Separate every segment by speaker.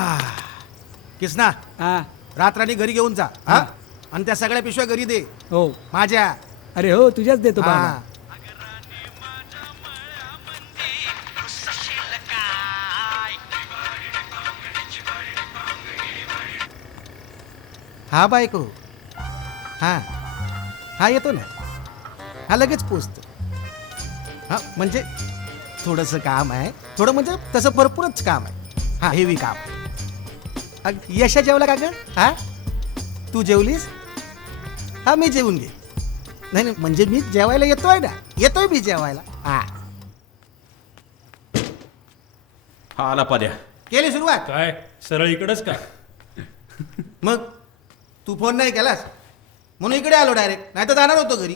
Speaker 1: किसना
Speaker 2: हा
Speaker 1: रात्रानी घरी घेऊन जा हा आणि त्या सगळ्या पिशव्या घरी दे
Speaker 2: हो
Speaker 1: माझ्या.
Speaker 2: अरे हो तुझ्याच देतो बाबा.
Speaker 1: हा. हा बायको हा हा येतो ना. हा लगेच पोचतो. हा म्हणजे थोडंसं काम आहे, थोडं म्हणजे तसं भरपूरच काम आहे. हा हेवी काम. यशा जेवला का ग? हा तू जेवलीस? हा मी जेवून घे. नाही नाही म्हणजे मी जेवायला येतोय ना, येतोय मी जेवायला. हा
Speaker 3: हा आला पाद्या.
Speaker 1: केली सुरुवात.
Speaker 4: काय सरळ इकडंच का?
Speaker 1: मग तू फोन नाही केलास म्हणून इकडे आलो डायरेक्ट, नाही तर जाणार होतो घरी.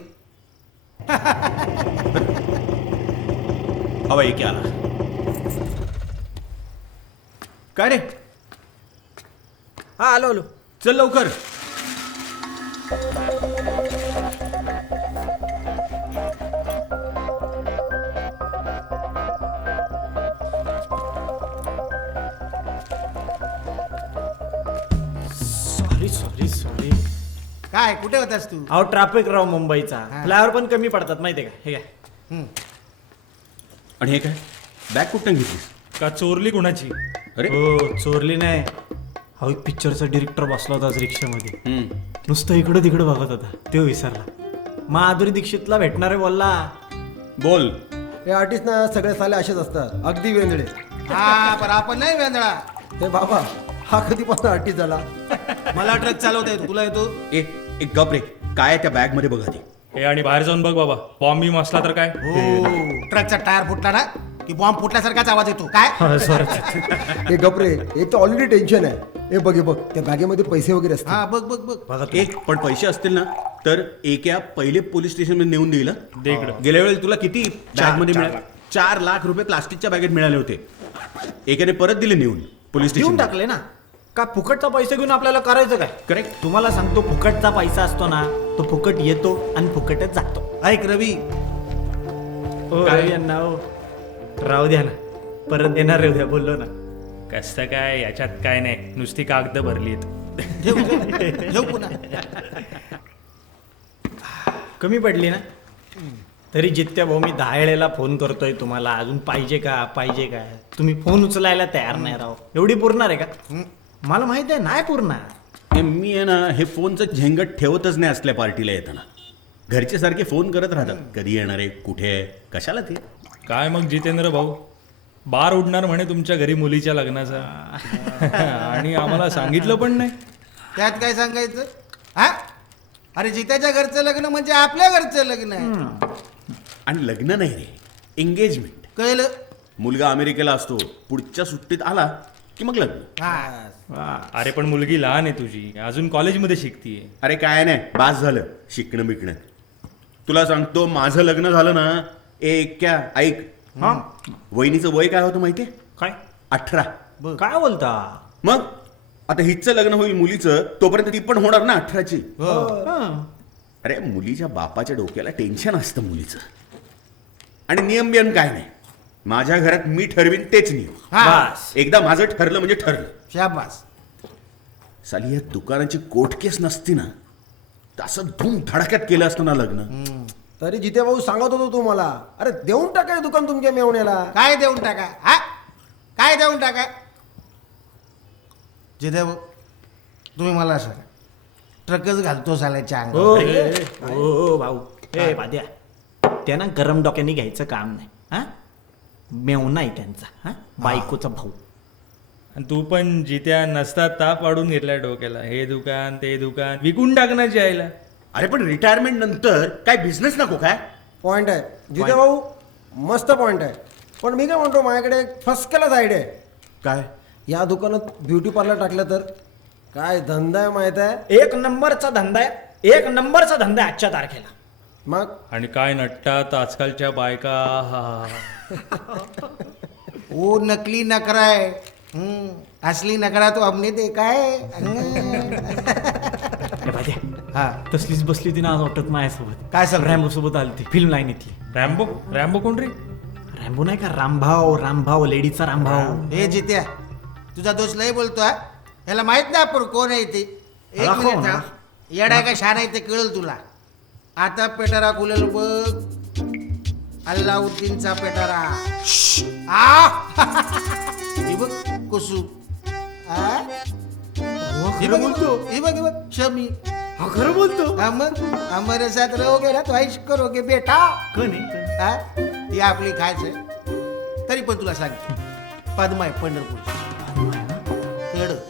Speaker 3: हवा एक आला. काय रे?
Speaker 2: हा आलो आलो.
Speaker 3: चल लवकर.
Speaker 5: Sorry sorry sorry.
Speaker 1: काय कुठे होतास तू?
Speaker 5: अहो ट्रॅफिक राव मुंबईचा.
Speaker 1: हा.
Speaker 5: फ्लायओव्हर पण कमी पडतात माहितीये का? हे काय
Speaker 1: हम्म.
Speaker 3: आणि हे काय बॅग कुठं घेतलीस?
Speaker 4: का चोरली कोणाची?
Speaker 3: अरे
Speaker 5: हो चोरली नाही. अहो एक पिक्चरचा डिरेक्टर बसला होता आज रिक्षामध्ये.
Speaker 3: हम्म.
Speaker 5: नुसतं इकडं तिकडं बघत होता. तो विसरला. माधुरी दीक्षितला भेटणार आहे बोलला.
Speaker 3: बोल.
Speaker 6: हे आर्टिस्ट ना सगळे साले असेच असतात, अगदी वेंदळे.
Speaker 1: हा पण आपण नाही वेंदळा.
Speaker 6: हे बाबा हा कधीपासून आर्टिस्ट झाला?
Speaker 1: मला ट्रक चालवता येतो, तुला येतो?
Speaker 3: एक गप रे. काय आहे त्या बॅग मध्ये बघा ती.
Speaker 4: हे आणि बाहेर जाऊन बघ बाबा, बॉम्ब बी असला तर काय?
Speaker 1: हो ट्रकचा टायर फुटला ना की बॉम्ब फुटल्यासारखाच आवाज येतो. काय
Speaker 5: सॉरी.
Speaker 6: हे गपरे, एक तर ऑलरेडी टेन्शन आहे. हे बघ हे बघ, त्या बॅगेमध्ये पैसे वगैरे असतात.
Speaker 1: हा बघ बघ बघ.
Speaker 5: बघा तू.
Speaker 3: एक पण पैसे असतील ना तर एका पहिले पोलीस स्टेशन मध्ये नेऊन देईल.
Speaker 4: दे इकडं.
Speaker 3: गेल्या वेळेला तुला किती बॅग मध्ये मिळाले? 4 लाख रुपये प्लास्टिकच्या बॅगेत मिळाले होते. एकाने परत दिले नेऊन पोलीस
Speaker 5: देऊन
Speaker 3: स्टेशन.
Speaker 5: टाकले ना. का फुकटचा पैसे घेऊन आपल्याला करायचं काय?
Speaker 3: करेक्ट.
Speaker 5: तुम्हाला सांगतो फुकटचा पैसा असतो ना तो फुकट येतो आणि फुकटच जातो.
Speaker 1: ऐक रवी,
Speaker 5: काय यांना हो. राहू द्या ना, परत देणार रे उद्या बोललो ना.
Speaker 4: कसं काय, याच्यात काय नाही, नुसती कागद भरली आहेत.
Speaker 1: ठेव ठेव पुन्हा.
Speaker 5: कमी पडली ना. तरी जित्या भाऊ मी 10 वेळेला फोन करतोय तुम्हाला, अजून पाहिजे का पाहिजे का, तुम्ही फोन उचलायला तयार नाही राव. एवढी पुरणार आहे का? मला माहित आहे नाही पुरणार.
Speaker 3: मी आहे ना हे फोनचं झेंगट ठेवतच नाही असल्या पार्टीला येताना. घरचे सारखे फोन करत राहतात, कधी येणार आहे, कुठे आहे, कशाला ते.
Speaker 4: काय मग जितेंद्र भाऊ, बार उडणार म्हणे तुमच्या घरी मुलीच्या लग्नाचा. आणि आम्हाला सांगितलं पण नाही.
Speaker 1: त्यात काय सांगायचं? हा अरे जित्याच्या घरचं लग्न म्हणजे आपल्या घरचं लग्न आहे.
Speaker 3: आणि लग्न नाही रे, एंगेजमेंट.
Speaker 1: कळलं?
Speaker 3: मुलगा अमेरिकेला असतो, पुढच्या सुट्टीत आला की मग लग्न.
Speaker 1: हा
Speaker 4: अरे पण मुलगी लहान आहे तुझी, अजून कॉलेजमध्ये शिकतीये.
Speaker 3: अरे काय नाही, बास झालं शिकणं बिकणं. तुला सांगतो माझं लग्न झालं ना, क्या ऐक.
Speaker 5: हा
Speaker 3: वहिनीचं वय काय होतं माहितीये?
Speaker 5: काय
Speaker 3: 18.
Speaker 5: काय बोलता?
Speaker 3: मग आता हिचं लग्न होईल मुलीचं, तोपर्यंत ती पण होणार ना 18ची. अरे मुलीच्या बापाच्या डोक्याला टेन्शन असतं मुलीचं. आणि नियम बियम काय नाही, माझ्या घरात मी ठरवीन तेच नियम.
Speaker 1: हा
Speaker 5: बस.
Speaker 3: एकदा माझं ठरलं म्हणजे ठरलं.
Speaker 1: शाबास.
Speaker 3: साली या दुकानाची कोर्ट केस नसती ना, तर असं धूम धडाक्यात केलं असतं ना लग्न.
Speaker 6: तरी जिथे भाऊ सांगत होतो तुम्हाला, अरे देऊन टाकाय दुकान तुमच्या मेवण्याला.
Speaker 1: काय देऊन टाका? हा काय देऊन टाका? जिथे तुम्ही मला सांगा, ट्रकच घालतो साल्याच्या
Speaker 5: हो
Speaker 1: अंगावर.
Speaker 5: हो भाऊ. ए बाद्या, त्यांना गरम डोक्याने घ्यायचं काम नाही. हा मेवना आहे त्यांचा. हा बायकोचा भाऊ.
Speaker 4: आणि तू पण जित्या नसता ताप वाढून घेतलाय डोक्याला. हे दुकान ते दुकान विकून टाकण्याची आईला.
Speaker 3: अरे पण रिटायरमेंट नंतर काय बिझनेस नको काय?
Speaker 6: पॉइंट आहे जिथे भाऊ, मस्त पॉइंट आहे. पण मी काय म्हणतो, माझ्याकडे फर्स्ट क्लास आयडिया आहे.
Speaker 3: काय?
Speaker 6: या दुकानात ब्युटी पार्लर टाकलं तर काय धंदा आहे माहित आहे?
Speaker 5: एक नंबरचा धंदा आहे. एक नंबरचा धंदा आहे आजच्या तारखेला.
Speaker 6: मग
Speaker 4: आणि काय नटतात आजकालच्या बायका. हा.
Speaker 1: वो नकली नकरा है, असली नकरा तो हमने देखा है.
Speaker 5: ए बाद्या,
Speaker 1: हा
Speaker 5: तसलीच बसली होती ना आज वाटत माझ्यासोबत.
Speaker 1: काय सांगतो?
Speaker 5: रॅम्बो सोबत आली ती फिल्म लाईन इथली.
Speaker 4: रॅम्बो रॅम्बो कोण रे?
Speaker 5: रॅम्बो नाही का, रामभाव. रामभाव लेडीचा रामभाव.
Speaker 1: हे जित्या, तुझा दोस्त लय बोलतोय ह्याला माहित नाही आपण कोण आहे ते एक
Speaker 5: दाखव
Speaker 1: मिनिट
Speaker 5: ना.
Speaker 1: थांब. येडा का शान आहे ते कळेल तुला आता पेटारा खुलेल बघ अल्लाउद्दीनचा पेटारा आ हे बघ कुसू हे बघ हे बघ हे बघ शमी
Speaker 5: हा खरं बोलतो
Speaker 1: मग हमारे साथ रहोगे ना तो ऐश करोगे बेटा
Speaker 5: कधी
Speaker 1: हा? ती आपली खायच आहे तरी पण तुला सांग पद्मा आहे पंढरपूरची कड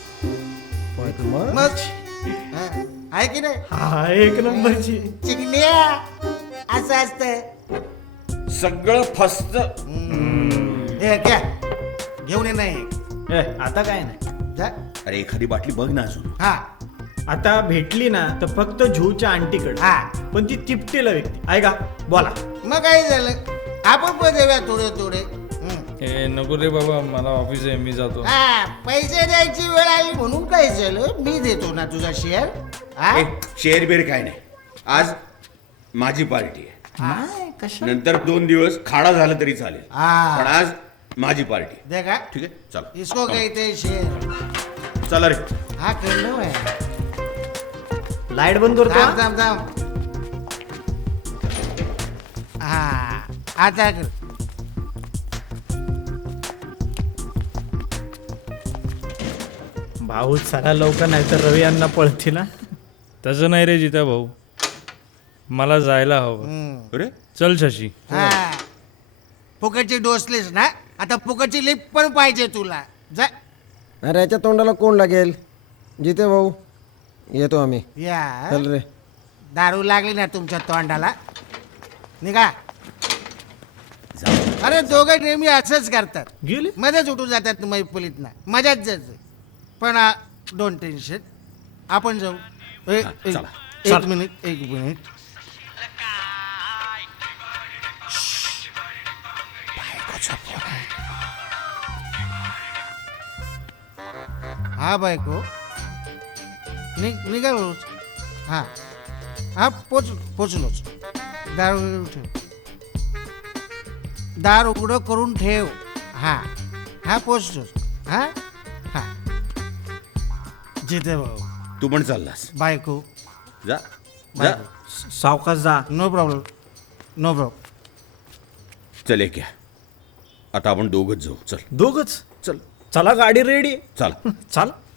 Speaker 1: मग हा, आहे की नाही
Speaker 5: हा एक नंबरची
Speaker 1: चिकन्या असं असतंय
Speaker 3: सगळं फस्त
Speaker 1: हे क्या घेऊन ये नाही
Speaker 5: ए, आता काय नाही
Speaker 1: जा.
Speaker 3: अरे एखादी बाटली बघ ना अजून
Speaker 1: हा
Speaker 5: आता भेटली ना तर फक्त झूच्या आंटीकडे
Speaker 1: हा
Speaker 5: पण ती तिपटेला व्यक्ती ऐका बोला
Speaker 1: मग काय झालं आपण पण देऊया थोडे थोडे
Speaker 4: ए नको रे बाबा मला ऑफिस आहे मी जातो
Speaker 1: हा पैसे द्यायची वेळ आली म्हणून काय झालं मी देतो ना तुझा शेअर हा
Speaker 3: ए, शेर बेर काय नाही आज माझी पार्टी आहे
Speaker 5: नाही कशा
Speaker 3: नंतर 2 दिवस खाडा झाला तरी चालेल
Speaker 1: हा.
Speaker 3: पण आज माझी पार्टी आहे.
Speaker 1: देखा
Speaker 3: ठीक आहे चला
Speaker 1: इसको कहते शेअर
Speaker 3: चला रे
Speaker 1: हा कळलं आहे
Speaker 5: लाईट बंद करतो
Speaker 1: थांब
Speaker 5: हा?
Speaker 1: थांब थांब हा आता कर
Speaker 5: भाऊ चला लवकर नाही तर रवी यांना पळतील ना
Speaker 4: तसं नाही रे जिता भाऊ मला जायला हवं
Speaker 3: अरे
Speaker 4: चल शशी
Speaker 1: हा फुकटची डोसलीस ना आता फुकटची लिफ्ट पण पाहिजे तुला जा
Speaker 6: अरे याच्या तोंडाला कोण लागेल जिते भाऊ येतो आम्ही
Speaker 1: या
Speaker 6: चल रे
Speaker 1: दारू लागली ना तुमच्या तोंडाला निघा अरे दोघं नेहमी असंच करतात
Speaker 5: गेले
Speaker 1: मध्येच उठून जातात मैफिलीत ना मजाच जायचं पण डोंट टेन्शन आपण जाऊ
Speaker 3: चला.
Speaker 1: एक मिनिट हा बायको निघालोच हा हा पोचलोच दार उघडं ठेव दार उघडं करून ठेव हा हा पोचतोच हा हा जिथे भाऊ
Speaker 3: तू पण चाललास
Speaker 1: बायको
Speaker 3: जा जा
Speaker 5: सावकाश जा
Speaker 1: नो प्रॉब्लेम नो प्रॉब्लेम
Speaker 3: चल एक आता आपण दोघच जाऊ चल
Speaker 5: दोघच
Speaker 3: चल
Speaker 5: चला गाडी रेडी
Speaker 3: चला
Speaker 5: चला